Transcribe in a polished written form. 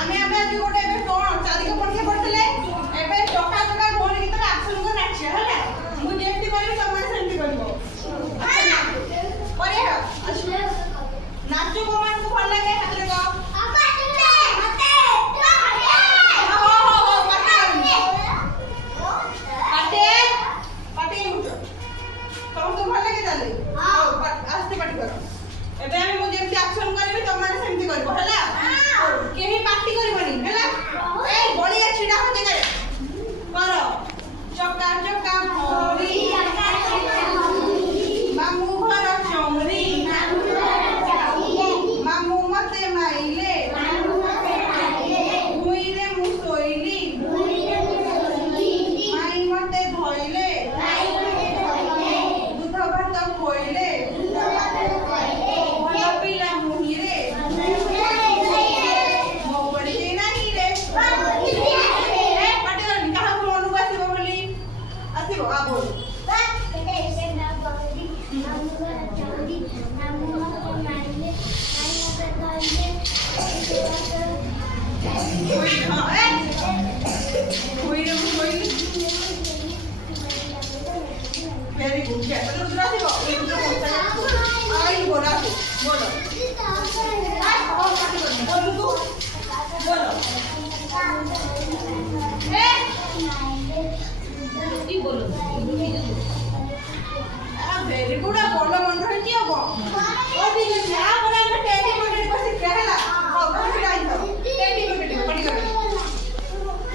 ଆମେ ଆମେ ଆଜି ଗୋଟେ ଏବେ କଣ ଚାରିକ ପରୀକ୍ଷା ପଢିଥିଲେ ଏବେ ଟକା ଟକା ଢୋଲ ଗୀତରେ ଆକ୍ସନ କରି ନାଚିବା ହେଲା ମୁଁ ଯେମିତି କରିବି ତମେ ସେମିତି କରିବ କରିବା ନାଚ କୋମାନଙ୍କୁ ଭଲ ଲାଗେ ହାତରେ କହ ଏବେ ଆମେ ମୁଁ ଯେମିତି ଆକ୍ସନ କରିବି ତମେ ସେମିତି କରିବ ହେଲା କେହି ପାର୍ଟି କରିବନି ହେଲା ଏଇ ବଳିଆ ଛିଡା ହୋ ଜାଗାରେ କର ଚକା ଚକା ଭଳି ମାମୁ ଘର ଚମରି ମାମୁ ମତେ ମାଇଲେ ଭୁଇଁରେ ମୁଁ ଶୋଇଲି ମାଇଁ ମତେ ଧଇଲେ ଦୁଧ ଭାତ ଖୋଇଲେ Very good. Yeah. Terus berarti kok. Ayo bola aku. Bola. Bola. Ini bola. Very good. Bola mandor ini apa? Oh, ini